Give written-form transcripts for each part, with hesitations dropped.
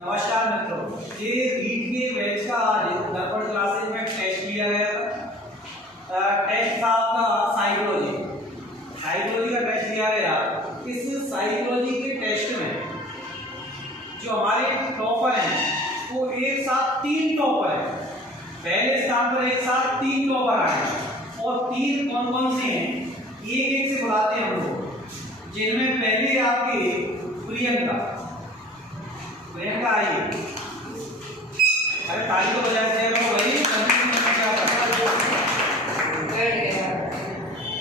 नमस्कार मित्रों, ये रीट के बैच का आज दर्पण क्लासेज में टेस्ट लिया गया था। टेस्ट था आपका साइकोलॉजी का टेस्ट लिया गया। इस साइकोलॉजी के टेस्ट में जो हमारे टॉपर हैं वो एक साथ 3 टॉपर हैं। पहले स्थान पर एक साथ 3 टॉपर आए और 3 कौन कौन से हैं एक एक से बुलाते हैं हम लोग, जिनमें पहले आपकी प्रियंका आई। अरे ताली तो बजा दे लो भाई,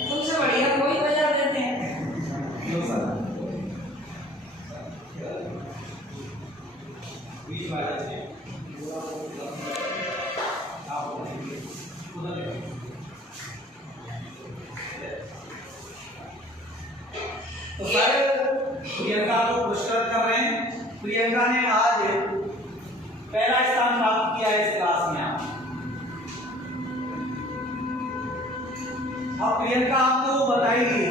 तुमसे बढ़िया कोई बजा देते हैं। लो सर बीच में आ जाते हैं आप उधर देखो। तो सर प्रियंका को पुरस्कृत कर रहे हैं। प्रियंका ने आज पहला स्थान प्राप्त किया है इस क्लास में। अब प्रियंका आपको बताएगी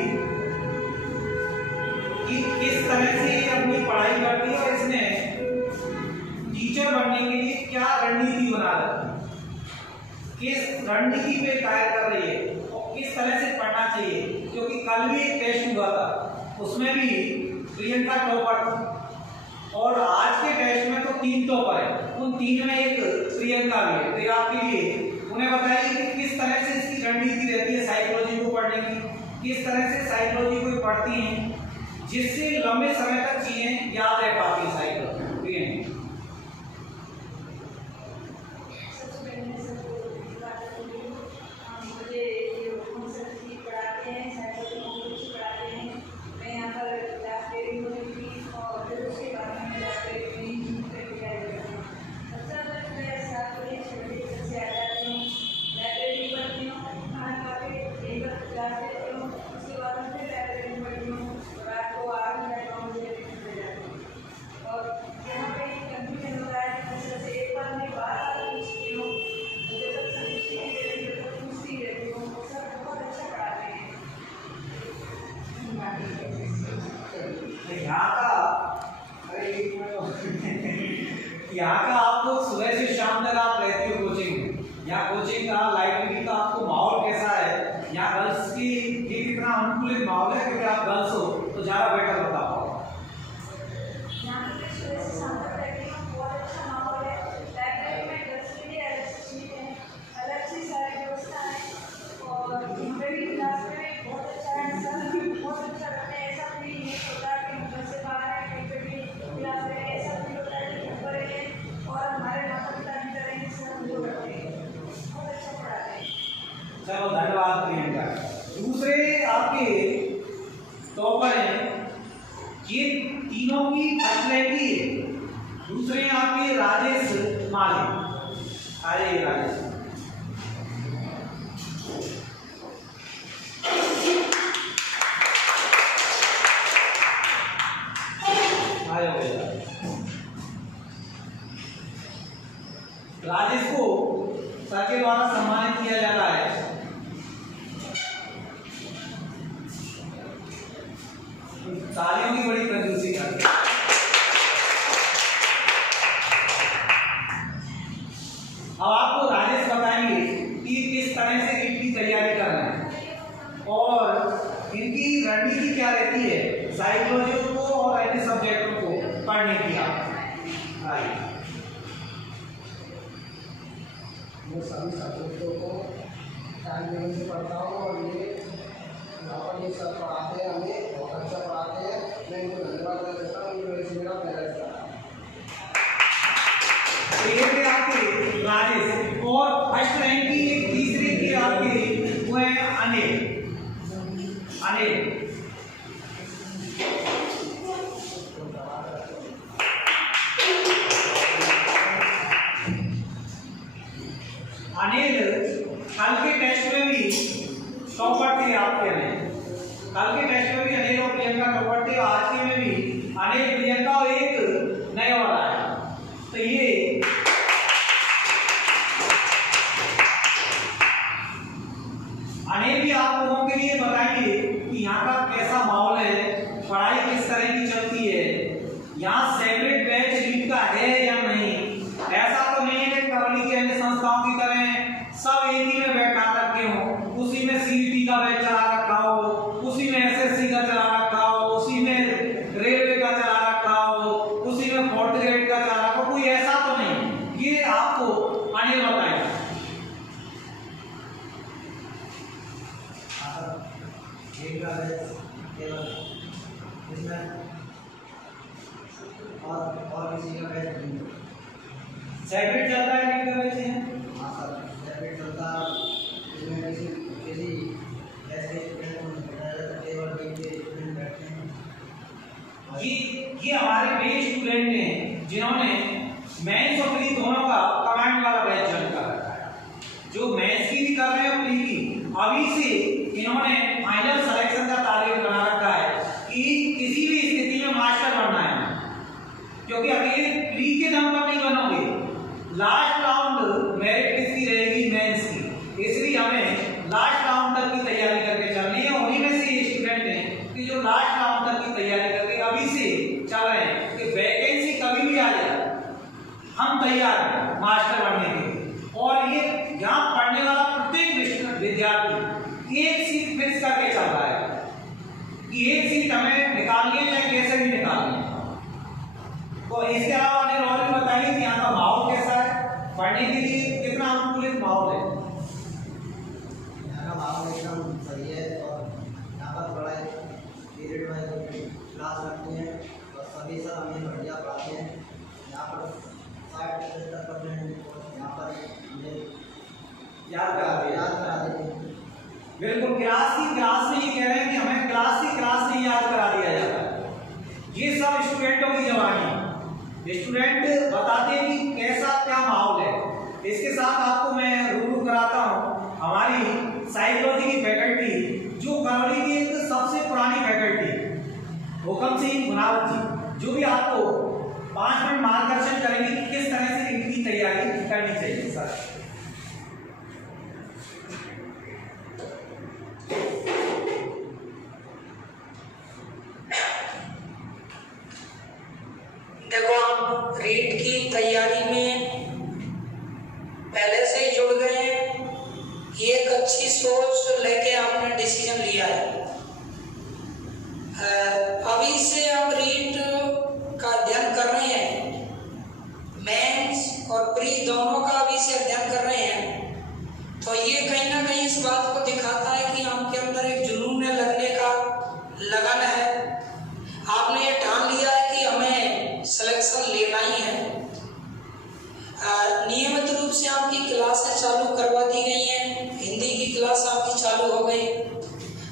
कि किस तरह से अपनी पढ़ाई करती है और इसने टीचर बनने के लिए क्या रणनीति बना रही है, किस रणनीति पे कार्य कर रही है और किस तरह से पढ़ना चाहिए। क्योंकि कल भी एक टेस्ट हुआ था, उसमें भी प्रियंका टॉपर थी और आज के टेस्ट में तो 3 टॉपर है, उन 3 में एक प्रियंका भी है। तो आपके लिए उन्हें बताइए कि किस तरह से इसकी रणनीति रहती है साइकोलॉजी को पढ़ने की, किस तरह से साइकोलॉजी को पढ़ती हैं जिससे लंबे समय तक चीजें याद रह पाती है साइकोलॉजी। यहाँ का आपको सुबह से शाम तक आप रहती हो कोचिंग, या कोचिंग का लाइब्रेरी का आपको माहौल कैसा है, यहाँ गर्ल्स की ये कितना अनुकूलित माहौल है? क्योंकि आप गर्ल्स हो तो ज़्यादा बेटर बता पाओ। चलो धन्यवाद प्रियंका। दूसरे आपके टॉपर हैं, ये तीनों की फर्स्ट रैंक की है। दूसरे आपके राजेश माली। अरे राजेश राजेश को सर के द्वारा सम्मानित किया जा रहा है। तालियों की बड़ी कंजूसी करते हैं। अब आपको राजेश बताएंगे कि किस तरह से इनकी तैयारी करना है और इनकी रणनीति क्या रहती है साइकोलॉजी को और अन्य सब्जेक्टों को पढ़ने की। मैं सभी सब्जेक्टों को टाइम टेबल से पढ़ता हूँ और यहाँ पर ये सब पढ़ाते हैं, हमें बहुत अच्छा पढ़ाते हैं। मैं इनको धन्यवाद देता हूँ, मेरा पहला स्थान। तो ये थे आपके राजेश और फर्स्ट रैंक की तीसरी की आपकी वो है अनिल। कल के टेस्ट में भी टॉपर थे आपके अनिल। कल के टेस्ट में भी अनिल और प्रियंका टॉपर थे, आज के में भी अनिल प्रियंका और एक नया और आया। तो ये अनिल भी आप लोगों के लिए बताएंगे कि यहाँ का कैसा माहौल है, पढ़ाई किस तरह की चलती है, यहाँ सेपरेट बैच रीट का है फोर्थ ग्रेड का 4 आपको कोई ऐसा तो नहीं, ये आपको अनिल बताएगा। और किसी का बैच नहीं सेपरेट चलता है नीट का वैसे है। हाँ सर सेपरेट चलता इसमें किसी ऐसे स्टूडेंट को बैठाया जाता टेबल पे स्टूडेंट बैठते हैं। ये हमारे वे स्टूडेंट हैं जिन्होंने मेंस और प्री दोनों का कमांड वाला बैच ज्वाइन कर रखा है। जो मेंस की भी कर रहे हैं और प्री की, अभी से इन्होंने फाइनल सिलेक्शन का टारगेट बना रखा है कि किसी भी स्थिति में मास्टर बनना है, क्योंकि अकेले प्री के दम पर नहीं बनोगे। लास्ट राउंड मेरिट किसकी रहेगी? मेंस की। इसलिए हमें लास्ट राउंड तक की तैयारी करके चलनी है। उन्हीं में से ये स्टूडेंट हैं कि जो लास्ट राउंड तक की तैयारी करके अभी से चल रहे हैं कि वैकेंसी कभी भी आ जाए हम तैयार हैं मास्टर बनने के लिए। और ये यहाँ पढ़ने वाला प्रत्येक विद्यार्थी एक सीट फिक्स करके चल रहा है कि एक सीट हमें निकालनी है, चाहे कैसे भी निकालनी है। तो इसके अलावा मैंने और भी बताइए कि यहाँ का माहौल कैसा है, पढ़ने के लिए कितना अनुकूलित माहौल है। यहाँ का माहौल एकदम सही है और यहाँ पर बड़ा पीरियड वाइज क्लास रखते हैं और सभी सर हमें बढ़िया पढ़ाते हैं। यहाँ पर 60-70% यहाँ पर हमें याद करा देते हैं। बिल्कुल, क्लास में ये कह रहे हैं कि हमें क्लास नहीं याद करा दिया जाता है। ये सब स्टूडेंटों की जवानी है। स्टूडेंट बताते हैं कि कैसा क्या माहौल है। इसके साथ आपको मैं रूबरू कराता हूँ हमारी साइकोलॉजी की फैकल्टी, जो करौली की एक सबसे पुरानी फैकल्टी, हुकम सिंह गुनावत जी, जो भी आपको 5 मिनट मार्गदर्शन करेंगे कि किस तरह से इनकी तैयारी करनी चाहिए। सर देखो, आप रीट की तैयारी में पहले से ही जुड़ गए हैं। ये एक अच्छी सोच लेके आपने डिसीजन लिया है। अभी से आप रीट का अध्ययन कर रहे हैं, मेंस और प्री दोनों का अभी से अध्ययन कर रहे हैं, तो ये कहीं ना कहीं इस बात को दिखाता है कि आपके अंदर एक जुनून लगने का लगन है। आपने ये ठान लिया है कि हमें सिलेक्शन लेना ही है। नियमित रूप से आपकी क्लासें चालू करवा दी गई हैं। हिंदी की क्लास आपकी चालू हो गई,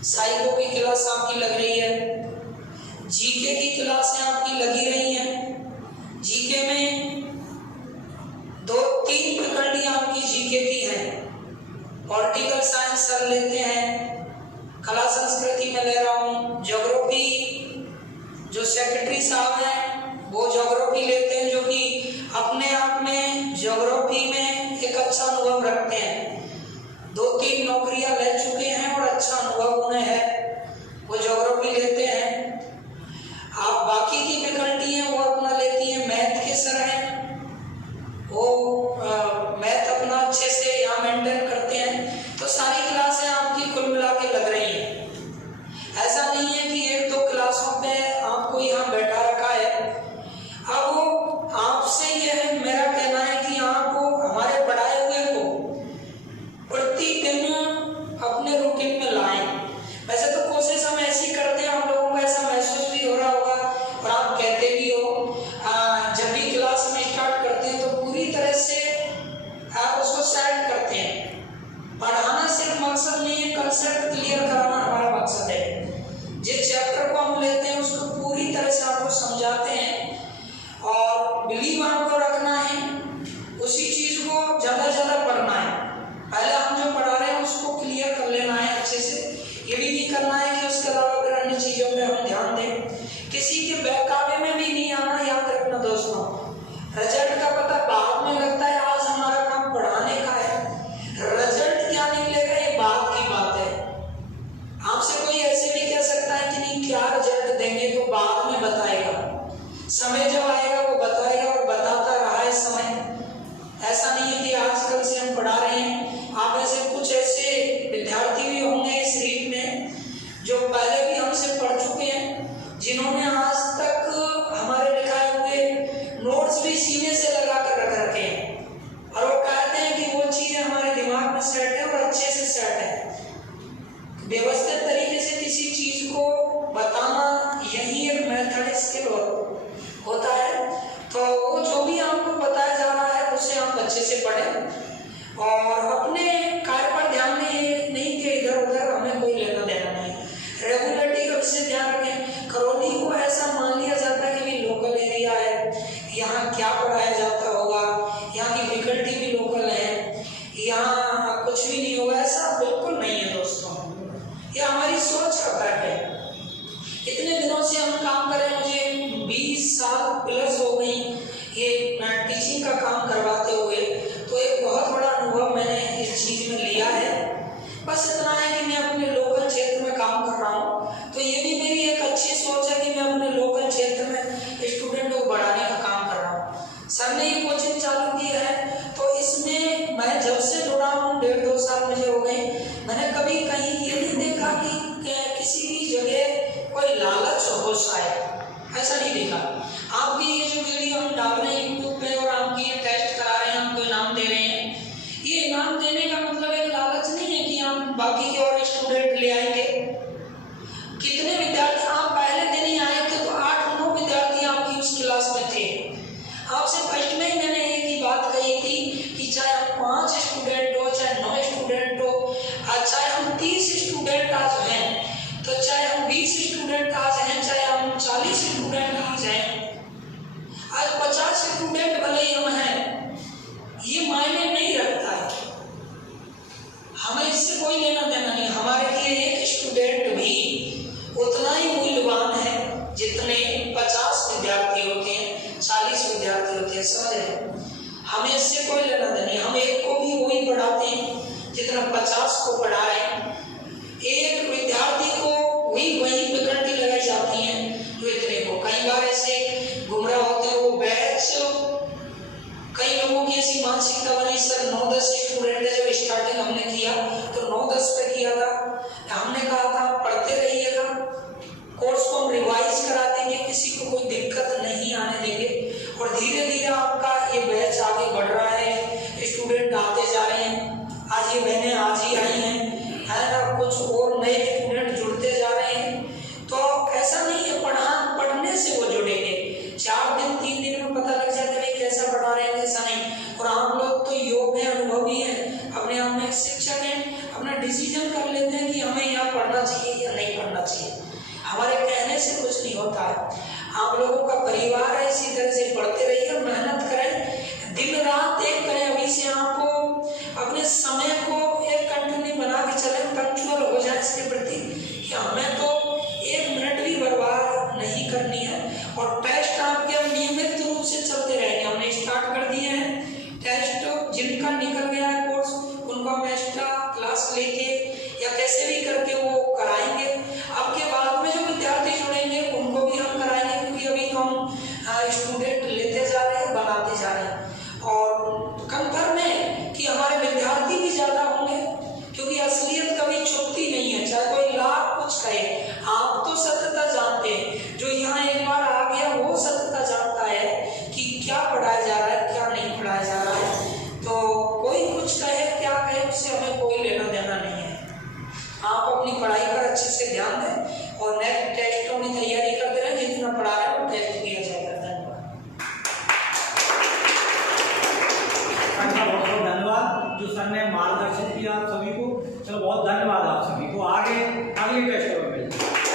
साइको की क्लास आपकी लग रही है, जीके की क्लासें आपकी लगी रही हैं। जीके में 2-3 फैकल्टी आपकी जीके की हैं। पॉलिटिकल साइंस सर लेते हैं, कला संस्कृति में ले रहा हूँ, ज्योग्राफी जो सेक्रेटरी साहब हैं वो ज्योग्राफी लेते हैं, जो कि अपने आप में ज्योग्राफी में एक अच्छा अनुभव रखते हैं। 2-3 नौकरियां ले चुके हैं और अच्छा अनुभव उन्हें है, वो ज्योग्राफी लेते हैं। आप बाकी की फैकल्टी हैं वो अपना लेती हैं, मैथ के सर हैं, वो मैथ अपना अच्छे से यहाँ मेंटेन करते हैं। तो सारी क्लासें आपकी कुल मिला के लग रही हैं। ऐसा नहीं है कि 1-2 क्लासों पे आपको यहाँ बैठा रखा है। अब आपसे यह मेरा कहना है कि आप हमारे पढ़ाए हुए को प्रतिदिन अपने रूटीन में लाएं। भी सीने से लगा कर रख रखे हैं और वो कहते हैं कि वो चीजें हमारे दिमाग में सेट है और अच्छे से सेट है। व्यवस्थित तरीके से किसी चीज को बताना यही एक मेथड स्किल होता है। तो वो जो भी आपको बताया जा रहा है उसे आप अच्छे से पढ़ें और अपने कार्य पर ध्यान दें, ये नहीं कि इधर उधर हमें कोई लेना देना नहीं। रेगुलरिटी का विशेष ध्यान रखें। करौली को ऐसा मान लिया जाता है कि भी लोकल एरिया है, यहाँ क्या पढ़ाया जाता होगा, यहाँ की फैकल्टी भी लोकल है, यहाँ कुछ भी नहीं होगा, ऐसा बिल्कुल नहीं है दोस्तों। ये हमारी सोच का फर्क है। इतने दिनों से हम काम कर रहे हैं, मुझे 20 साल प्लस हो गई ये टीचिंग का काम करवाते हुए, तो एक बहुत बड़ा अनुभव मैंने इस चीज में लिया है। बस इतना है कि मैं अपने लोकल क्षेत्र में काम कर रहा हूँ, तो ये भी मेरी एक अच्छी सोच है कि मैं अपने लोकल क्षेत्र में स्टूडेंटों को बढ़ाने का काम कर रहा हूँ। सर ने ये कोचिंग चालू की है, तो इसमें मैं जब से जुड़ा हूँ 1.5-2 साल मुझे हो गए, मैंने कभी कहीं ये नहीं देखा कि किसी भी जगह कोई लालच हो शायद, ऐसा नहीं देखा। आपकी ये जो वीडियो हम डाल रहे हैं यूट्यूब पे और आपकी ये टेस्ट करा रहे हैं, हमको इनाम दे रहे हैं, ये इनाम देने का मतलब एक लालच नहीं है कि हम बाकी के और स्टूडेंट ले आएंगे। कितने विद्यार्थी आप पहले दिन ही आए थे तो 8-9 विद्यार्थी आपकी उस क्लास में थे। आपसे फर्स्ट में ही मैंने एक ही बात कही थी कि चाहे हम 5 स्टूडेंट हो, चाहे 9 स्टूडेंट हो, चाहे हम 30 स्टूडेंट आज हैं, तो चाहे हम 20 स्टूडेंट आज हैं, चाहे हम 40 स्टूडेंट आज हैं, आज 50 स्टूडेंट भले ही हम हैं, ये मायने नहीं रखता है। हमें इससे कोई लेना देना नहीं। हमारे लिए एक स्टूडेंट भी उतना ही मूल्यवान है जितने 50 विद्यार्थी होते हैं, 40 विद्यार्थी होते हैं, समझ रहे हैं? हमें इससे कोई लेना देना नहीं। हम एक को भी वही पढ़ाते हैं जितना 50 को पढ़ा रहे हैं। एक विद्यार्थी को वही फैकल्टी लगाई जाती है जो इतने को। कई बार ऐसे गुमराह होते हैं वो बैच, कई लोगों की ऐसी मानसिकता बनी, सर 9-10 स्टूडेंट है। जब स्टार्टिंग हमने किया तो 9-10 पे किया था, हमने कहा था पढ़ते रहिएगा, कोर्स को हम रिवाइज करा देंगे, किसी को कोई दिक्कत नहीं आने देंगे, और धीरे धीरे आपका ये बैच आगे बढ़ रहा है, स्टूडेंट आते जा रहे हैं। आज ये बहनें आज ही आई हैं, है ना, कुछ और नए स्टूडेंट जुड़ते जा रहे हैं। तो ऐसा नहीं है पढ़ने से वो जुड़ेंगे, 4 दिन 3 दिन में पता लग जाता है कैसा पढ़ा रहे हैं कैसा नहीं। और आप लोग तो योग में अनुभवी हैं, अपने आप में एक शिक्षक हैं, अपना डिसीजन कर लेते हैं कि हमें यहाँ पढ़ना चाहिए या नहीं पढ़ना चाहिए। हमारे कहने से कुछ नहीं होता है। आप लोगों का परिवार है, इसी तरह से पढ़ते रहिए, मेहनत करें, दिन रात एक करें। अभी से आपको अपने समय को एक कंटिन्यू बना के चले, पंक्चुअल हो जाए इसके प्रति कि हमें तो 1 मिनट भी बर्बाद नहीं करनी है। और टेस्ट आपके नियमित रूप से चलते रहेंगे। हमने स्टार्ट कर दिए हैं टेस्ट, जिनका निकल गया है कोर्स उनको हम एक्स्ट्रा क्लास लेके या कैसे भी करके वो कराएंगे। आपके बाद में जो विद्यार्थी जुड़ेंगे उनको भी हम कराएंगे, क्योंकि अभी तो हम स्टूडेंट लेते जा रहे हैं, बनाते जा रहे हैं। और कंफर्म है कि हमारे विद्यार्थी भी ज़्यादा होंगे, क्योंकि असलियत कभी छुपती नहीं है, चाहे कोई लाख कुछ कहे। आप तो सत्यता जानते हैं, जो यहाँ एक बार आ गया वो सत्यता जानता है कि क्या पढ़ाया जा रहा है क्या नहीं पढ़ाया जा रहा है। तो कोई कुछ कहे क्या कहे, उससे हमें कोई लेना देना नहीं है। आप अपनी पढ़ाई पर अच्छे से ध्यान दें और नेक्स्ट टेस्टों की तैयारी करते रहें। जितना पढ़ा रहे हैं वो टेस्ट दिया जाएगा। धन्यवाद जो सर ने मार्गदर्शन किया आप सभी को। चलो बहुत धन्यवाद आप सभी को। आगे अगले टेस्ट में मिलते हैं।